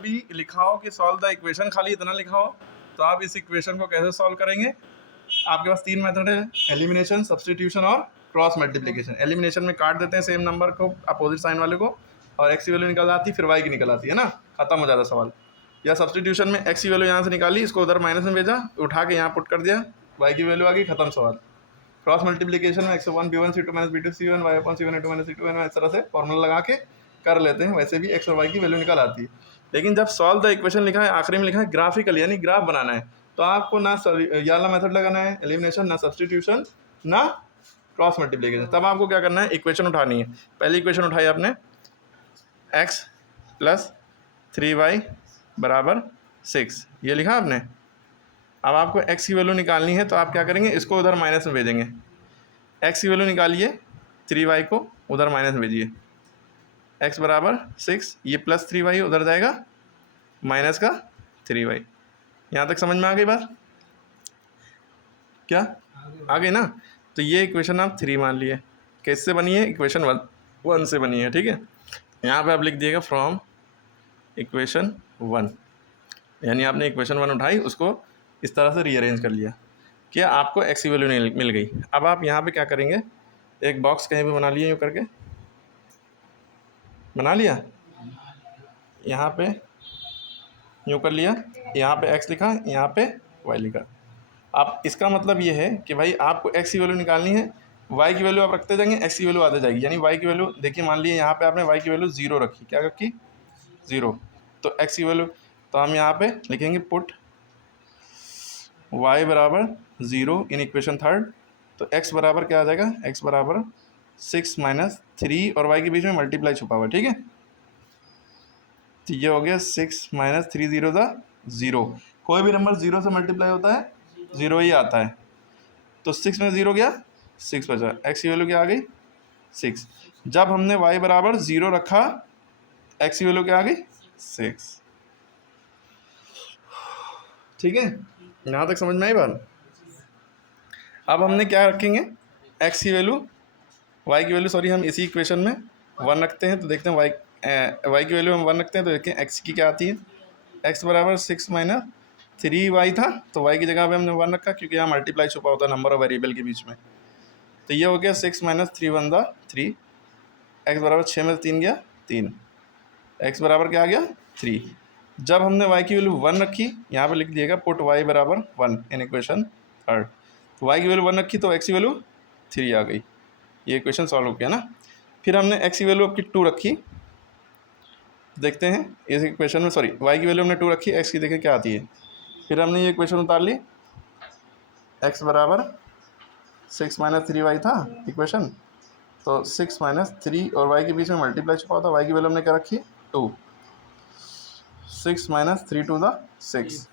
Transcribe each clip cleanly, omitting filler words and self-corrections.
भी लिखा हो कि सॉल्व द इक्वेशन, खाली इतना लिखा हो, तो आप इस इक्वेशन को कैसे सॉल्व करेंगे? आपके पास 3 मेथड है, एलिमिनेशन, सब्स्टिट्यूशन और क्रॉस मल्टीप्लिकेशन। एलिमिनेशन में काट देते हैं सेम नंबर को अपोजिट साइन वाले को, और एक्स की वैल्यू निकल आती है, फिर वाई की निकल आती है ना, खत्म हो जाता सवाल। या सब्स्टिट्यूशन में एक्स की वैल्यू यहाँ से निकाली, इसको उधर माइनस में भेजा, उठा के यहाँ पुट कर दिया, वाई की वैल्यू आ गई, खत्म सवाल। क्रॉस मल्टीप्लिकेशन में x1 b1 c2 minus b2 c1 y c1 a2 minus c2 इस तरह से फॉर्मूला लगा के कर लेते हैं, वैसे भी x और y की वैल्यू निकल आती है। लेकिन जब सॉल्व द इक्वेशन लिखा है, आखिरी में लिखा है ग्राफिकल, यानी ग्राफ बनाना है, तो आपको ना ये वाला मेथड लगाना है एलिमिनेशन, ना सब्स्टिट्यूशन, ना क्रॉस मल्टीप्लिकेशन। तब आपको क्या करना है, इक्वेशन उठानी है। पहली इक्वेशन उठाई आपने, x प्लस 3y बराबर 6, ये लिखा आपने। अब आपको x की वैल्यू निकालनी है, तो आप क्या करेंगे, इसको उधर माइनस में भेजेंगे। x की वैल्यू निकालिए, 3y को उधर माइनस में भेजिए, x बराबर 6, ये प्लस 3y उधर जाएगा, माइनस का 3y। यहाँ तक समझ में आ गई बात? क्या आ गई ना? तो ये इक्वेशन आप 3 मान लिए। किससे बनी है? इक्वेशन 1 से बनी है, ठीक है। यहाँ पे आप लिख दिएगा फ्रॉम इक्वेशन 1, यानी आपने इक्वेशन 1 उठाई, उसको इस तरह से रीअरेंज कर लिया कि आपको एक्स की वैल्यू मिल गई। अब आप यहाँ पे क्या करेंगे, एक बॉक्स कहीं पे बना लिए, यूँ करके बना लिया, यहाँ पे यूँ कर लिया, यहाँ पे x लिखा, यहाँ पे y लिखा। अब इसका मतलब ये है कि भाई आपको x की वैल्यू निकालनी है, y की वैल्यू आप रखते जाएंगे, x की वैल्यू आते जाएगी, यानी y की वैल्यू देखिए, मान लीजिए यहाँ पे आपने y की वैल्यू 0 रखी, क्या रखी? 0। तो x की वैल्यू, तो हम यहाँ पे लिखेंगे पुट y बराबर 0 इन इक्वेशन 3, तो x बराबर क्या आ जाएगा, x बराबर 6 माइनस 3 और y के बीच में मल्टीप्लाई छुपा हुआ है, ठीक है। तो ये हो गया 6 माइनस 3 0 था 0। कोई भी नंबर 0 से मल्टीप्लाई होता है 0 ही आता है, तो 6 में 0 गया, 6 बचा, x की वैल्यू क्या आ गई, 6। जब हमने y बराबर 0 रखा, x की वैल्यू क्या आ गई, 6, ठीक है। यहाँ तक समझ में आई बात? अब हमने क्या रखेंगे, x की वैल्यू, y की वैल्यू, सॉरी, हम इसी इक्वेशन में 1 रखते हैं, तो देखते हैं y की वैल्यू हम 1 रखते हैं, तो देखते हैं x की क्या आती है। x बराबर 6 माइनस 3y था, तो y की जगह पे हमने 1 रखा, क्योंकि यहाँ मल्टीप्लाई छुपा होता है नंबर और वेरिएबल के बीच में। तो ये हो गया 6 माइनस 3 1 था 3, x बराबर 6 में 3 गया 3, x बराबर क्या आ गया 3। जब हमने y की वैल्यू 1 रखी, यहाँ पे लिख दिएगा पुट y बराबर 1 इन इक्वेशन 3, तो y की वैल्यू 1 रखी, तो x की वैल्यू 3 आ गई। ये इक्वेशन सॉल्व हो गया ना। फिर हमने x की वैल्यू आपकी 2 रखी, देखते हैं इस इक्वेशन में, सॉरी, y की वैल्यू हमने 2 रखी, x की देखें क्या आती है। फिर हमने ये इक्वेशन उतार ली, x बराबर 6 माइनस 3y था इक्वेशन, तो 6 माइनस 3 और y के बीच में मल्टीप्लाई छुपा होता, y की वैल्यू हमने क्या रखी, 2, 6 माइनस 3 2 था 6,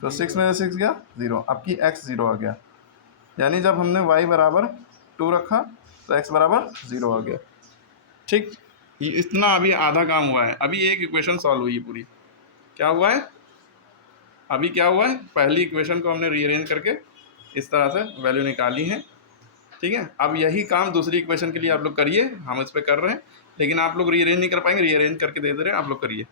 तो 6 में से 6 गया 0, आपकी x 0 आ गया। यानी जब हमने y बराबर 2 रखा, तो x बराबर 0 आ गया, ठीक। ये इतना अभी आधा काम हुआ है, अभी एक इक्वेशन सॉल्व हुई है पूरी। क्या हुआ है अभी, क्या हुआ है, पहली इक्वेशन को हमने रीअरेंज करके इस तरह से वैल्यू निकाली है, ठीक है। अब यही काम दूसरी इक्वेशन के लिए आप लोग करिए, हम इस पर कर रहे हैं, लेकिन आप लोग रीअरेंज नहीं कर पाएंगे, रीअरेंज करके दे रहे हैं, आप लोग करिए।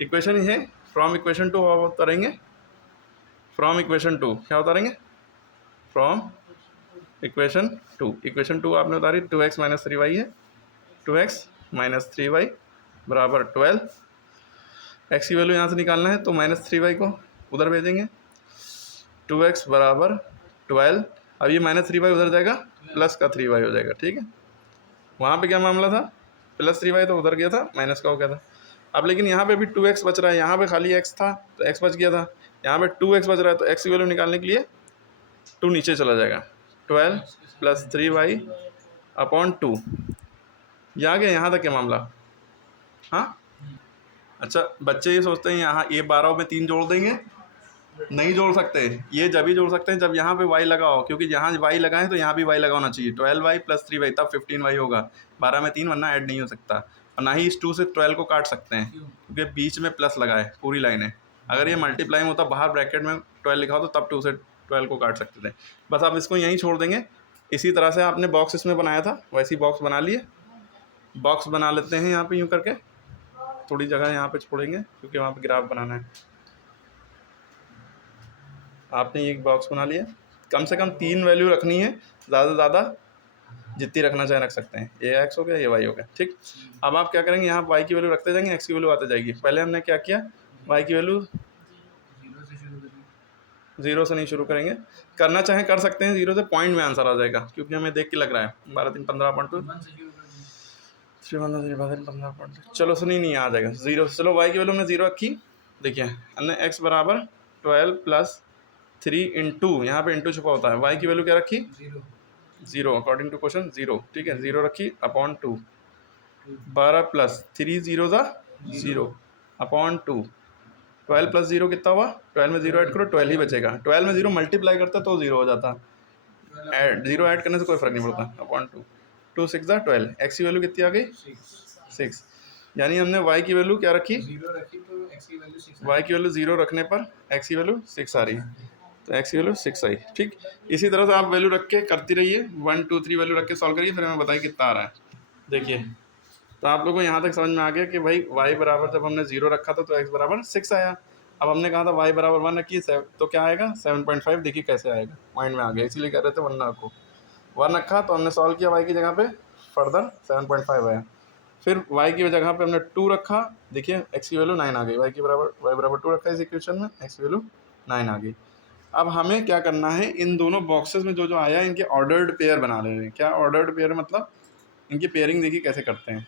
इक्वेशन ये है, फ्रॉम इक्वेशन 2 उतारेंगे, फ्रॉम इक्वेशन 2 क्या उतारेंगे, फ्रॉम इक्वेशन 2, इक्वेशन 2 आपने उतारी, 2x माइनस 3y है, 2x माइनस 3y बराबर 12, x की वैल्यू यहाँ से निकालना है, तो माइनस 3y को उधर भेजेंगे, 2x बराबर 12। अब ये माइनस 3y उधर जाएगा, प्लस का 3y हो जाएगा, ठीक है। वहाँ पे क्या मामला था, प्लस 3y तो उधर गया था, माइनस का हो गया था। अब लेकिन यहाँ पे भी 2x बच रहा है, यहाँ पे खाली x था तो x बच गया था, यहाँ पे 2x बच रहा है, तो x की वैल्यू निकालने के लिए 2 नीचे चला जाएगा, 12 प्लस 3y अपॉन 2, ये आ गया। यहाँ तक क्या मामला, हाँ। अच्छा, बच्चे ये सोचते हैं यहाँ ये 12 में 3 जोड़ देंगे, नहीं जोड़ सकते, ये जब ही जोड़ सकते हैं जब यहाँ पे y लगा हो, क्योंकि जहाँ y लगा है तो यहाँ भी y लगा होना चाहिए, 12y प्लस 3y तब 15y होगा, 12 में 3 वरना ऐड नहीं हो सकता। और ना ही इस 2 से 12 को काट सकते हैं, क्योंकि बीच में प्लस लगा है, पूरी लाइन है। अगर ये मल्टीप्लाई में होता, बाहर ब्रैकेट में 12 लिखा हो, तो तब 2 से 12 को काट सकते थे। बस आप इसको यहीं छोड़ देंगे। इसी तरह से आपने बॉक्स इसमें बनाया था, वैसी बॉक्स बना लिए, बॉक्स बना लेते हैं यहाँ पर यूँ करके, थोड़ी जगह यहाँ पे छोड़ेंगे क्योंकि वहाँ पे ग्राफ बनाना है। आपने एक बॉक्स बना लिया, कम से कम 3 वैल्यू रखनी है, ज़्यादा से ज़्यादा जितनी रखना चाहे रख सकते हैं। ये एक्स हो गया, ये वाई हो गया, ठीक। अब आप क्या करेंगे, यहाँ वाई की वैल्यू रखते जाएंगे, एक्स की वैल्यू आते जाएगी। पहले हमने क्या किया, वाई की वैल्यू 0 से नहीं शुरू करेंगे, करना चाहे कर सकते हैं 0 से, पॉइंट में आंसर आ जाएगा क्योंकि हमें देख के लग रहा है 12 3 15 चलो सुनी नहीं आ जाएगा 0 से। चलो वाई की वैल्यू हमने 0 रखी, देखिए हमने एक्स बराबर 12 + 3 × यहाँ पे इंटू छुपा होता है, वाई की वैल्यू क्या रखी 0 अकॉर्डिंग टू क्वेश्चन 0, ठीक है 0 रखी अपॉन 2, 12 + 3 0 0 अपॉन 2, 12 + 0 कितना हुआ, 12 में 0 ऐड करो 12 ही बचेगा, 12 में 0 मल्टीप्लाई करता तो 0 हो जाता, ऐड 0 ऐड करने से कोई फर्क नहीं पड़ता, अपॉन 2, 2 6 12, एक्स की वैल्यू कितनी आ गई 6, यानी हमने y की वैल्यू क्या रखी 0 रखी तो x की वैल्यू 6 y की वैल्यू 0 रखने पर x की वैल्यू 6 आ रही है, तो x की वैल्यू 6 आई, ठीक। इसी तरह से आप वैल्यू रख के करती रहिए, 1 2 3 वैल्यू रख के सॉल्व करिए, फिर हमें बताइए कितना आ रहा है। देखिए तो आप लोगों को यहाँ तक समझ में आ गया कि भाई y बराबर जब हमने 0 रखा था तो x बराबर 6 आया। अब हमने कहा था y बराबर 1 रखिए, तो क्या आएगा 7.5, देखिए कैसे आएगा, माइंड में आ गया, इसीलिए कह रहे थे 1 ना रखो, 1 रखा तो हमने सॉल्व किया, y की जगह पे फर्दर 7.5 आया, फिर y की जगह पे हमने 2 रखा, देखिए x की वैल्यू 9 आ गई, y बराबर 2 रखा है इस इक्वेशन में, x की वैल्यू 9 आ गई। अब हमें क्या करना है, इन दोनों बॉक्सेस में जो जो आया है इनके ऑर्डर्ड पेयर बना लेने हैं। क्या ऑर्डर्ड पेयर मतलब, इनकी पेयरिंग देखिए कैसे करते हैं।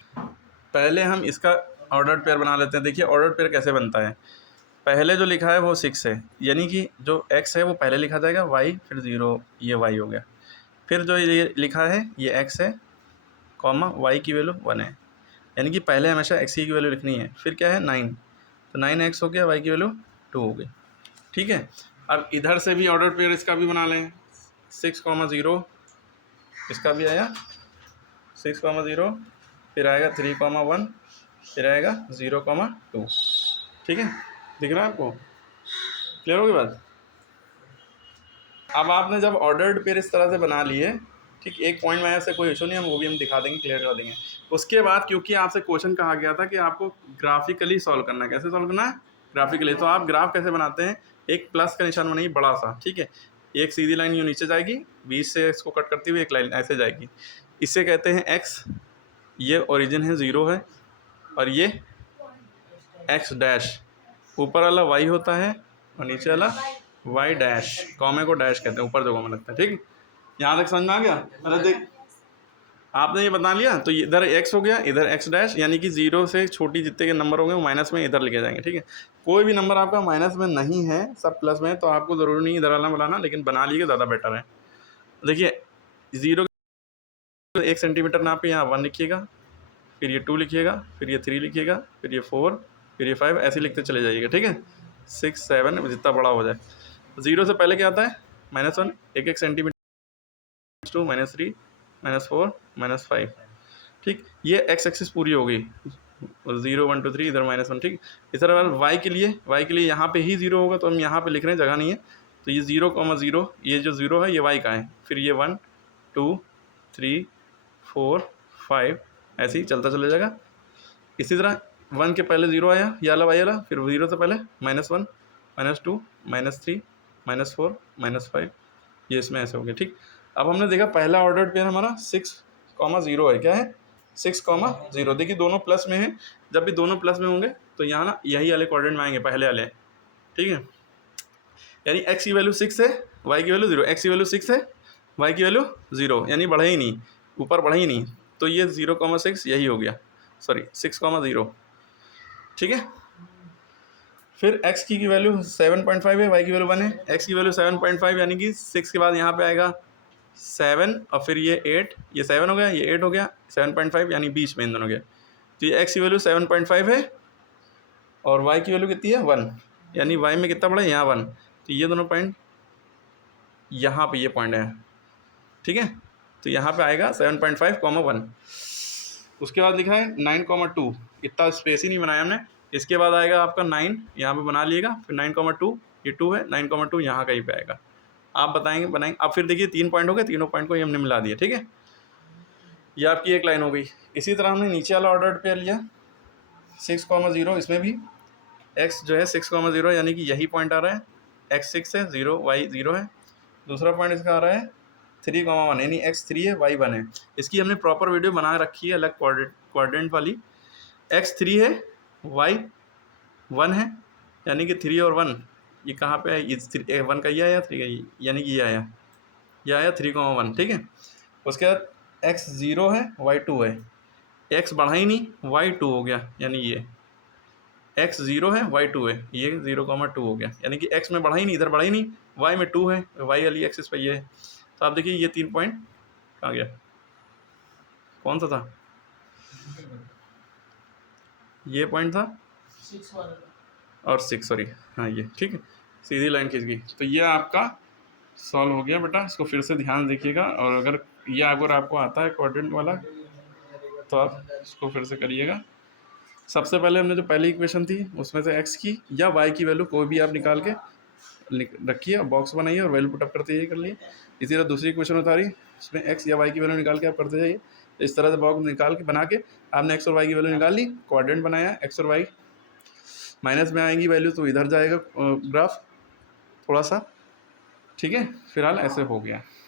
पहले हम इसका ऑर्डर्ड पेयर बना लेते हैं। देखिए ऑर्डर्ड पेयर कैसे बनता है, पहले जो लिखा है वो 6 है, यानी कि जो x है वो पहले लिखा जाएगा, y फिर 0, ये y हो गया, फिर जो ये लिखा है ये x है, कॉमा y की वैल्यू 1 है, यानी कि पहले हमेशा x की वैल्यू लिखनी है, फिर क्या है 9, तो 9x हो गया, y की वैल्यू 2 हो गई, ठीक है। अब इधर से भी ऑर्डर पेयर इसका भी बना लें, 6,0 इसका भी आया 6,0, फिर आएगा 3,1, फिर आएगा 0,2, ठीक है, दिख रहा है आपको, क्लियर होगी बात। अब आपने जब ऑर्डर्ड पेयर इस तरह से बना लिए, ठीक, एक पॉइंट में ऐसे कोई इशू नहीं, हम वो भी हम दिखा देंगे, क्लियर कर देंगे। उसके बाद क्योंकि आपसे क्वेश्चन कहा गया था कि आपको ग्राफिकली सॉल्व करना है, कैसे सॉल्व करना है ग्राफिकली, तो आप ग्राफ कैसे बनाते हैं, एक प्लस का निशान बनाइए बड़ा सा, ठीक है, एक सीधी लाइन यूँ नीचे जाएगी, बीच से इसको कट करती हुई एक लाइन ऐसे जाएगी, इसे कहते हैं एक्स, ये ओरिजिन है 0 है, और ये एक्स डैश, ऊपर वाला वाई होता है और नीचे वाला वाई डैश, कॉमे को डैश कहते हैं, ऊपर जो कॉमा लगता है, ठीक। यहाँ तक समझ में आ गया। अरे देख आपने ये बता लिया, तो इधर x हो गया, इधर x डैश, यानी कि 0 से छोटी जितने के नंबर होंगे वो माइनस में इधर लिखे जाएंगे, ठीक है। कोई भी नंबर आपका माइनस में नहीं है, सब प्लस में है, तो आपको ज़रूरी नहीं इधर वाला बनाना, लेकिन बना लिए ज़्यादा बेटर है। देखिए 0 1 सेंटीमीटर नाप के यहाँ 1 लिखिएगा, फिर ये 2 लिखिएगा, फिर ये 3 लिखिएगा, फिर ये 4, फिर ये 5, ऐसे लिखते चले जाइएगा, ठीक है, 6 7 जितना बड़ा हो जाए। 0 से पहले क्या आता है -1, 1 1 सेंटीमीटर, -2 -3 -4 -5, ठीक, ये x एक्सिस पूरी हो गई, 0 1 2 3 इधर -1, ठीक। इस तरह y के लिए यहाँ पे ही 0 होगा, तो हम यहाँ पे लिख रहे हैं, जगह नहीं है, तो ये 0,0, ये जो 0 है ये y का है, फिर ये 1 2 3 4 5 ऐसे ही चलता चला जाएगा। इसी तरह 1 के पहले 0 आया, ये वाला y वाला, फिर 0 से पहले -1 -2 -3 -4 -5, ये इसमें ऐसे हो गया, ठीक। अब हमने देखा पहला ऑर्डर्ड पेयर हमारा 6,0 है, क्या है 6,0, देखिए दोनों प्लस में है, जब भी दोनों प्लस में होंगे तो यहाँ ना यही वाले क्वाड्रेंट में आएंगे, पहले वाले, ठीक है। यानी x की वैल्यू 6 है, y की वैल्यू 0, x की वैल्यू 6 है, y की वैल्यू 0, यानी बढ़े ही नहीं, ऊपर बढ़े ही नहीं, तो ये 0,6 यही हो गया, सॉरी 6,0, ठीक है। फिर x की वैल्यू 7.5 है, y की वैल्यू 1 है, x की वैल्यू 7.5 यानी कि 6 के बाद यहाँ पे आएगा 7 और फिर ये 8, ये 7 हो गया, ये 8 हो गया, 7.5 यानी बीच में इन दोनों के, तो ये x की वैल्यू 7.5 है और y की वैल्यू कितनी है 1, यानी y में कितना बढ़ा है यहाँ 1, तो ये दोनों पॉइंट यहाँ पे ये पॉइंट है, ठीक है, तो यहाँ पे आएगा 7.5, 1। उसके बाद लिखा है 9,2, इतना स्पेस ही नहीं बनाया हमने, इसके बाद आएगा आपका 9, यहाँ पे बना लिएगा, फिर 9,2, ये 2 है, 9,2 यहाँ कहीं पे आएगा, आप बताएंगे बनाएंगे। अब फिर देखिए 3 पॉइंट हो गए, तीनों पॉइंट को ही हमने मिला दिया, ठीक है, ये आपकी एक लाइन हो गई। इसी तरह हमने नीचे वाला ऑर्डर्ड पेयर लिया, 6,0 इसमें भी x जो है 6,0 यानी कि यही पॉइंट आ रहा है, x 6 है, 0 y 0 है। दूसरा पॉइंट इसका आ रहा है 3,1 यानी x 3 है, y 1 है। इसकी हमने प्रॉपर वीडियो बना रखी है अलग क्वाड्रेंट वाली। x 3 है, y 1 है, यानी कि 3 और 1 ये कहाँ पे है, ये 1 का ये आया, 3 का ये, यानी कि ये आया 3,1, ठीक है। उसके बाद x 0 है, y 2 है, x बढ़ा ही नहीं, y 2 हो गया, यानी ये x 0 है, y 2 है, ये 0,2 हो गया, यानी कि x में बढ़ा ही नहीं, इधर बढ़ा ही नहीं, y में 2 है, y वाली एक्सिस पे ये है। तो आप देखिए ये 3 पॉइंट कहाँ गया, कौन सा था, ये पॉइंट था 6 वाला और 6, सॉरी, हाँ ये, ठीक है, सीधी लाइन खींच गई। तो ये आपका सॉल्व हो गया बेटा, इसको फिर से ध्यान देखिएगा। और अगर ये अगर आपको आता है क्वाड्रेंट वाला तो आप इसको फिर से करिएगा। सबसे पहले हमने जो पहली इक्वेशन थी उसमें से x की या y की वैल्यू कोई भी आप निकाल के रखिए, बॉक्स बनाइए और वैल्यू पुटअप करते जाइए, कर लिए। इसी तरह दूसरी इक्वेशन उतारी, उसमें x या y की वैल्यू निकाल के आप करते जाइए। इस तरह से बॉक्स निकाल के बना के आपने x और y की वैल्यू निकाल ली, क्वाड्रेंट बनाया, x और y माइनस में आएंगी वैल्यू तो इधर जाएगा ग्राफ थोड़ा सा, ठीक है। फिलहाल ऐसे हो गया।